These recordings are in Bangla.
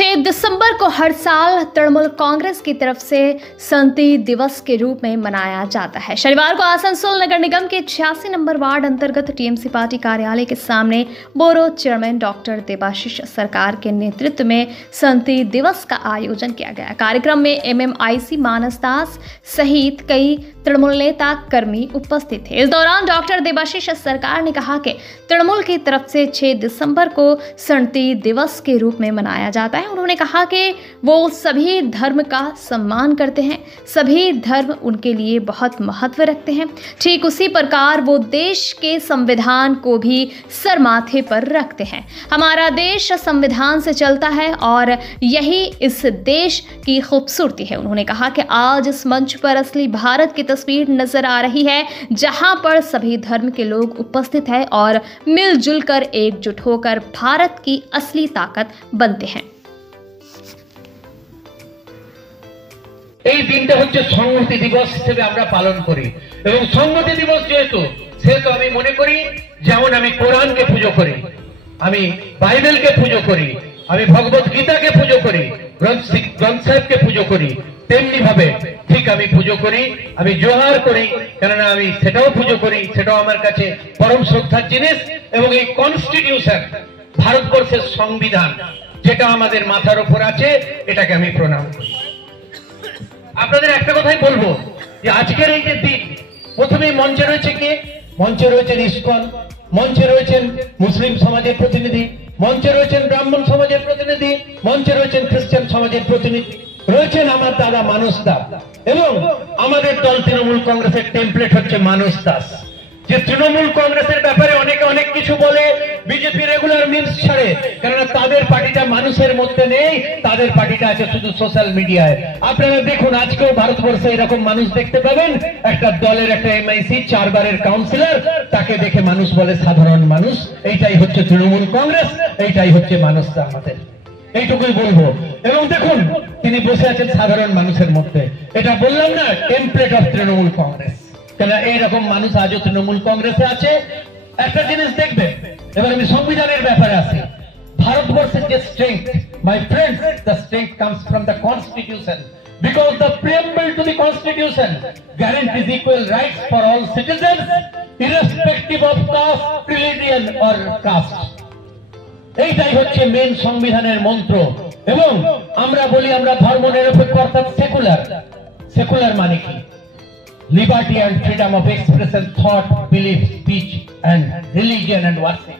6 दिसंबर को हर साल तृणमूल कांग्रेस की तरफ से संति दिवस के रूप में मनाया जाता है। शनिवार को आसनसोल नगर निगम के 86 नंबर वार्ड अंतर्गत टीएमसी पार्टी कार्यालय के सामने बोरो चेयरमैन डॉक्टर देबाशीष सरकार के नेतृत्व में संति दिवस का आयोजन किया गया। कार्यक्रम में एमएमआईसी मानस दास सहित कई तृणमूल नेता कर्मी उपस्थित थे। इस दौरान डॉक्टर देबाशीष सरकार ने कहा कि तृणमूल की तरफ से 6 दिसंबर को संति दिवस के रूप में मनाया जाता है। उन्होंने कहा कि वो सभी धर्म का सम्मान करते हैं, सभी धर्म उनके लिए बहुत महत्व रखते हैं। ठीक उसी प्रकार वो देश के संविधान को भी सर माथे पर रखते हैं। हमारा देश संविधान से चलता है और यही इस देश की खूबसूरती है। उन्होंने कहा कि आज इस मंच पर असली भारत की तस्वीर नजर आ रही है, जहां पर सभी धर्म के लोग उपस्थित हैं और मिलजुल कर एकजुट होकर भारत की असली ताकत बनते हैं। এই দিনটা হচ্ছে সংহতি দিবস হিসেবে আমরা পালন করি এবং সংহতি দিবস যেহেতু সেহেতু আমি মনে করি যেমন আমি কোরআনকে পূজা করি, আমি বাইবেলকে পূজা করি, আমি ভগবত গীতাকে পূজা করি, গ্রন্থ সাহেবকে পূজা করি, তেমনি ভাবে ঠিক আমি পূজা করি, আমি জোহার করি, কারণ আমি সেটাও পূজা করি, সেটাও আমার কাছে পরম শ্রদ্ধার জিনিস। এবং এই কনস্টিটিউশন ভারতবর্ষের সংবিধান যেটা আমাদের মাথার উপর আছে এটাকে আমি প্রণাম করি। আপনাদের একটা কথাই বলবো যে আজকের এই যে দিন, প্রথমেই মঞ্চে রয়েছে কে? মঞ্চে রয়েছেন ইসকন, মঞ্চে রয়েছেন মুসলিম সমাজের প্রতিনিধি, মঞ্চে রয়েছেন ব্রাহ্মণ সমাজের প্রতিনিধি, মঞ্চে রয়েছেন খ্রিস্টান সমাজের প্রতিনিধি, রয়েছেন আমার দাদা মানস দাস এবং আমাদের দল তৃণমূল কংগ্রেসের টেমপ্লেট হচ্ছে মানস দাস। যে তৃণমূল কংগ্রেসের ব্যাপারে অনেকে অনেক কিছু বলে, বিজেপি রেগুলার মিমস ছাড়ে, কেননা তাদের পার্টিটা মানুষের মধ্যে নেই, তাদের পার্টিটা আছে শুধু সোশ্যাল মিডিয়ায়। আপনারা দেখুন আজকেও ভারতবর্ষে এরকম মানুষ দেখতে পাবেন, একটা দলের একটা এমআইসি 4 বারের কাউন্সিলর, তাকে দেখে মানুষ বলে সাধারণ মানুষ। এইটাই হচ্ছে তৃণমূল কংগ্রেস, এইটাই হচ্ছে মানুষ আমাদের, এইটুকুই বলবো। এবং দেখুন তিনি বসে আছেন সাধারণ মানুষের মধ্যে, এটা বললাম না টেমপ্লেট অফ তৃণমূল কংগ্রেস, কেন এইরকম মানুষ আজও তৃণমূল কংগ্রেসে আছে। একটা জিনিস দেখবেন, এবার আমি সংবিধানের ব্যাপারে আসি। ভারতবর্ষের যে strength, my friends, the strength comes from the constitution, because the preamble to the constitution guarantees equal rights for all citizens irrespective of caste, religion or caste. এইটাই হচ্ছে মেন সংবিধানের মন্ত্র। এবং আমরা বলি আমরা ধর্ম নিরপেক্ষ অর্থাৎ সেকুলার। সেকুলার মানে কি? Liberty and freedom of expression, thought, belief, speech and religion and worship.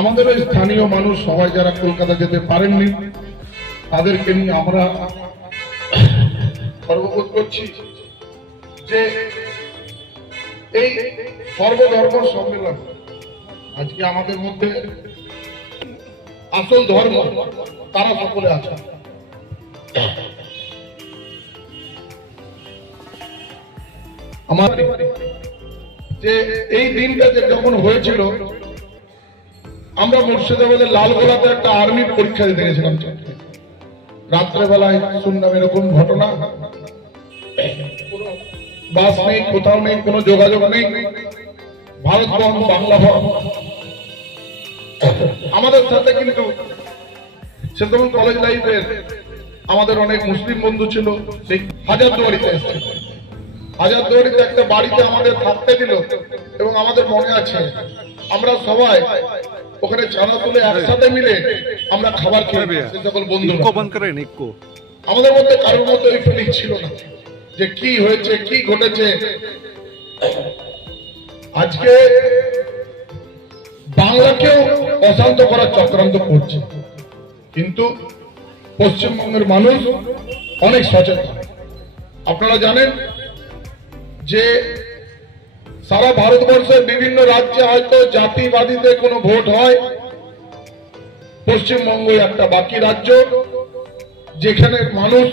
আমাদের স্থানীয় মানুষ সবাই যারা কলকাতা যেতে পারেননি তাদেরকে নিয়ে আমরা গর্ববোধ করছি যে এই সর্বধর্ম সম্মেলন আজকে আমাদের মধ্যে আসল ধর্ম তারা সকলে আছে। আমার যে এই দিনটা যখন হয়েছিল, আমরা মুর্শিদাবাদের লালগোলাতে একটা আর্মির পরীক্ষা দিতে গেছিলাম। রাত্রেবেলায় শুনলাম এরকম ঘটনা, বাস নেই, কোথাও নেই, কোনো যোগাযোগ নেই, ভারত বন্ধ, বাংলা বন্ধ। আমাদের সাথে কিন্তু সেতম কলেজ লাইফের আমাদের অনেক মুসলিম বন্ধু ছিল, সেই হাজারদুয়ারিতে এসেছিল। হাজারদুয়ারিতে একটা বাড়িতে আমাদের থাকতে দিল এবং আমাদের মনে আছে আমরা সবাই ওখানে চাঁদা তুলে একসাথে মিলে আমরা খাবার খেয়ে সকল বন্ধু। আমাদের মধ্যে কারোর মধ্যে ওই ফিলিং ছিল না যে কি হয়েছে, কি ঘটেছে। আজকে বাংলাকেও অশান্ত করার চক্রান্ত করছে, কিন্তু পশ্চিমবঙ্গের মানুষ অনেক সচেতন। আপনারা জানেন যে সারা ভারতবর্ষের বিভিন্ন রাজ্যে হয়তো জাতিবাদীতে কোনো ভোট হয়, পশ্চিমবঙ্গ একটা বাকি রাজ্য যেখানে মানুষ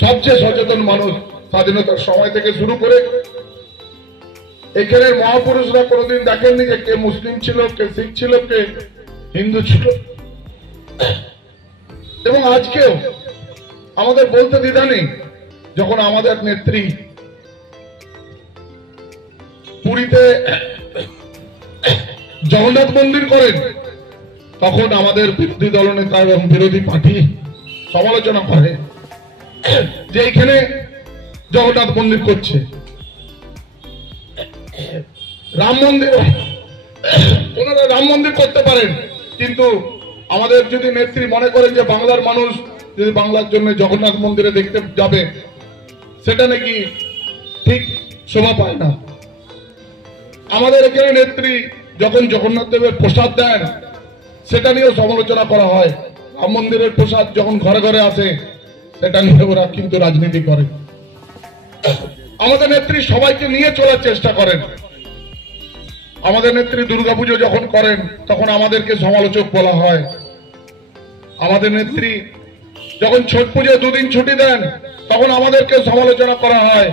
সবচেয়ে সচেতন মানুষ, স্বাধীনতার সময় থেকে শুরু করে। এখানের মহাপুরুষরা কোনোদিন দেখেননি যে কে মুসলিম ছিল, কে শিখ ছিল, কে হিন্দু ছিল। এবং আজকেও আমাদের বলতে দ্বিধা নেই, যখন আমাদের নেত্রী পুরীতে জগন্নাথ মন্দির করেন, তখন আমাদের বিরোধী দলনেতা এবং বিরোধী পার্টি সমালোচনা করে যে এখানে জগন্নাথ মন্দির করছে, রাম মন্দির, ওনারা রাম মন্দির করতে পারেন, কিন্তু আমাদের যদি নেত্রী মনে করেন যে বাংলার মানুষ যদি বাংলার জন্য জগন্নাথ মন্দিরে দেখতে যাবে, সেটা নাকি ঠিক শোভা পায় না। আমাদের এখানে নেত্রী যখন জগন্নাথ দেবের প্রসাদ দেন, সেটা নিয়েও সমালোচনা করা হয়। রাম মন্দিরের প্রসাদ যখন ঘরে ঘরে আসে, সেটা নিয়ে ওরা কিন্তু রাজনীতি করে। আমাদের নেত্রী সবাইকে নিয়ে চলার চেষ্টা করেন। আমাদের নেত্রী দুর্গাপুজো যখন করেন, তখন আমাদেরকে সমালোচক বলা হয়। আমাদের নেত্রী যখন ছট পুজো 2 দিন ছুটি দেন, তখন আমাদেরকে সমালোচনা করা হয়।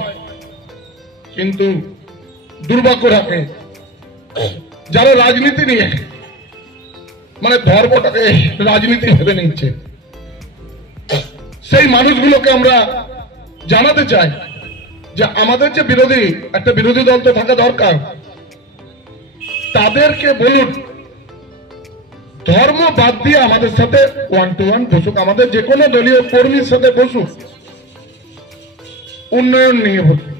কিন্তু দুর্ভাগ্য রাখে যারা রাজনীতি নিয়ে, মানে ধর্মটাকে রাজনীতি ভেবে নিচ্ছে, সেই মানুষগুলোকে আমরা জানাতে চাই যে আমাদের যে বিরোধী, একটা বিরোধী দল তো থাকা দরকার, তাদেরকে বলুন ধর্ম বাদ দিয়ে আমাদের সাথে 1-to-1 বসুক, আমাদের যে কোনো দলীয় কর্মীর সাথে বসুক, উন্নয়ন নিয়ে বসুক।